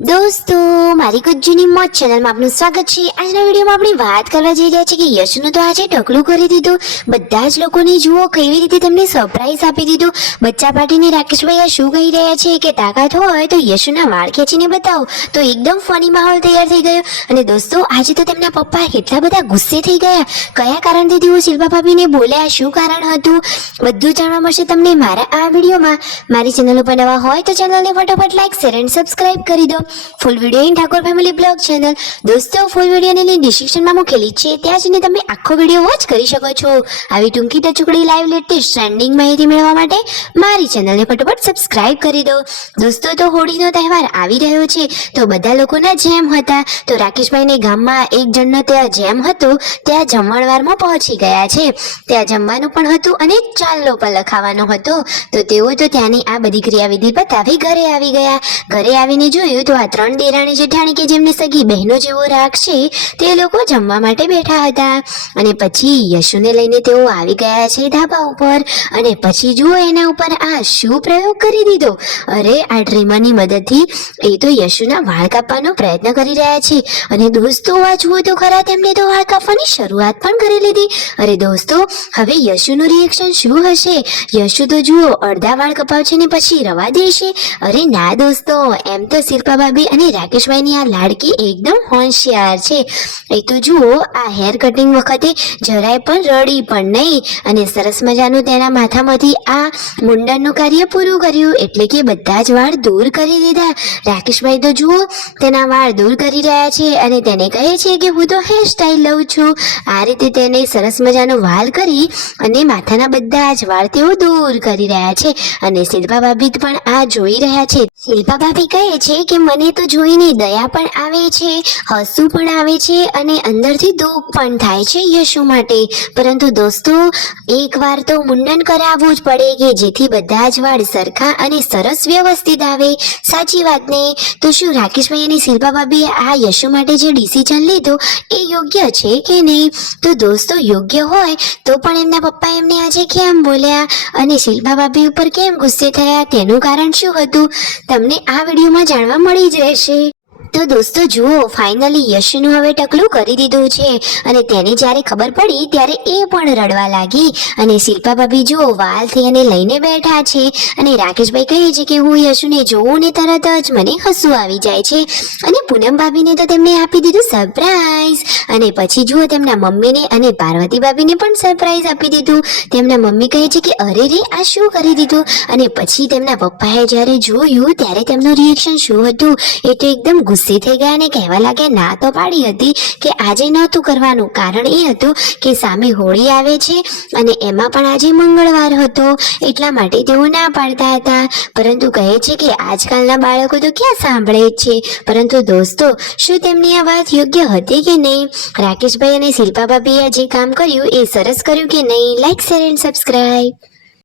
દોસ્તો, મારી કુજ્જુની મોજ ચેનલમાં આપનું સ્વાગત છે। આજના વિડીયોમાં આપણે વાત કરવા જઈ રહ્યા છીએ કે યશનું તો આજે ટકલું કરી દીધું। બધા જ લોકોને જુઓ કેવી રીતે તેમને સરપ્રાઈઝ આપી દીધું। બચ્ચા પાર્ટીને રાકેશભાઈ આ શું કહી રહ્યા છે કે તાકાત હોય તો યશુના વાળ ખેંચીને બતાવો, તો એકદમ ફની માહોલ તૈયાર થઈ ગયો। અને દોસ્તો, આજે તો તેમના પપ્પા કેટલા બધા ગુસ્સે થઈ ગયા। કયા કારણથી તેઓ શિલ્પા ભાભીને બોલ્યા, શું કારણ હતું, બધું જાણવા મળશે તમને મારા આ વિડીયોમાં। મારી ચેનલ ઉપર નવા હોય તો ચેનલને ફટાફટ લાઈક, શેર એન્ડ સબસ્ક્રાઇબ કરી દો। Full video in Thakor family blog channel. દોસ્તો, ફૂલ વિડીયોની લિંક ડિસ્ક્રિપ્શનમાં મૂકેલી છે, ત્યાં જઈને તમે આખો વિડીયો વોચ કરી શકો છો। આવી ટૂંકી ટચુકડી લાઈવ લેટેસ્ટ ટ્રેન્ડિંગ માહિતી મેળવવા માટે મારી ચેનલને ફટાફટ સબસ્ક્રાઇબ કરી દો। દોસ્તો, તો હોળીનો તહેવાર આવી રહ્યો છે, તો બધા લોકોના જેમ હતા। તો રાકેશભાઈને ગામમાં એક જણનો ત્યાં જેમ હતો, ત્યાં જમણવારમાં પહોંચી ગયા છે। ત્યાં જમવાનું પણ હતું અને ચાંદલો પણ લખાવાનો હતો। તો તેઓ તો ત્યાંની આ બધી ક્રિયાવિધિ પતાવી ઘરે આવી ગયા। ઘરે આવીને જોયું તો આ ત્રણ દેરાણી જેઠાણી કે જેમને સગી બહેનો જેવો રાગ છે, તે લોકો જમવા માટે બેઠા હતા। અને પછી યશુને લઈને તેઓ આવી ગયા છે ધાબા ઉપર। અને પછી જુઓ એના ઉપર આ શું પ્રયોગ કરી દીધો। અરે, આ ટ્રીમરની મદદથી એ તો યશુના વાળ કાપવાનો પ્રયત્ન કરી રહ્યા છે। અને દોસ્તો, આ જુઓ તો ખરા, તેમને તો વાળ કાપવાની શરૂઆત પણ કરી લીધી। અરે દોસ્તો, હવે યશુનું રિએક્શન શું હશે? યશુ તો જુઓ અડધા વાળ કપાવશે ને પછી રવા દેશે। અરે ના દોસ્તો, એમ તો શિલ્પા ભાભી અને રાકેશભાઈની આ લાડકી એકદમ હોશિયાર છે। એ તો જુઓ આ હેર કટિંગ વખતે જરાય પણ રડી પણ નહીં, અને સરસ મજાનું તેના માથામાંથી આ મુંડનનું કાર્ય પૂરું કર્યું, એટલે કે બધા જ વાળ દૂર કરી દીધા। રાકેશભાઈ તો જુઓ તેના વાળ દૂર કરી રહ્યા છે અને તેને કહે છે કે હું તો હેર સ્ટાઈલ લઉં છું। આ રીતે તેને સરસ મજાનો વાલ કરી અને માથાના બધા જ વાળ તેઓ દૂર કરી રહ્યા છે। અને શિલ્પા ભાભી પણ આ જોઈ રહ્યા છે। શિલ્પા ભાભી કહે છે કે મને તો જોઈને દયા પણ આવે છે, હસવું પણ આવે છે અને અંદરથી દુઃખ પણ થાય છે યશુ માટે। પરંતુ દોસ્તો, એકવાર તો મુંડન કરાવવું જ પડે કે જેથી બધા જ વાળ સરખા અને સરસ વ્યવસ્થિત આવે। સાચી વાત ને? તો શું રાકેશભાઈ અને શિલ્પા ભાભીએ આ યશુ માટે જે ડિસિઝન લીધો એ યોગ્ય છે કે નહીં? તો દોસ્તો, યોગ્ય હોય તો પણ એમના પપ્પા એમને આજે કેમ બોલ્યા અને શિલ્પા ભાભી ઉપર કેમ ગુસ્સે થયા, તેનું કારણ શું હતું, તમને આ વિડીયોમાં જાણવા મળી જ રહેશે। તો દોસ્તો જુઓ, ફાઇનલી યશનું હવે ટકલું કરી દીધું છે। અને તેને જ્યારે ખબર પડી ત્યારે એ પણ રડવા લાગી। અને શિલ્પા ભાભી જુઓ વાલથી એને લઈને બેઠા છે। અને રાકેશભાઈ કહે છે કે હું યશુને જોઉં ને તરત જ મને હસવું આવી જાય છે। અને પૂનમ ભાભીને તો તેમને આપી દીધું સરપ્રાઈઝ। અને પછી જુઓ તેમના મમ્મીને અને પાર્વતી ભાભીને પણ સરપ્રાઈઝ આપી દીધું। તેમના મમ્મી કહે છે કે અરે રે, આ શું કરી દીધું। અને પછી તેમના પપ્પાએ જ્યારે જોયું ત્યારે તેમનું રિએક્શન શું હતું, એ તો એકદમ ગુસ્સે થઈ ગયા અને કહેવા લાગ્યા ના તો પાડી હતી કે આજે નહોતું કરવાનું। કારણ એ હતું કે સામે હોળી આવે છે અને એમાં પણ આજે મંગળવાર હતો, એટલા માટે તેઓ ના પાડતા હતા। પરંતુ કહે છે કે આજકાલના બાળકો તો ક્યાં સાંભળે જ છે। પરંતુ દોસ્તો, શું તેમની આ વાત યોગ્ય હતી કે નહીં? રાકેશભાઈ અને શિલ્પા ભાભીએ જે કામ કર્યું એ સરસ કર્યું કે નહીં? Like, share and subscribe.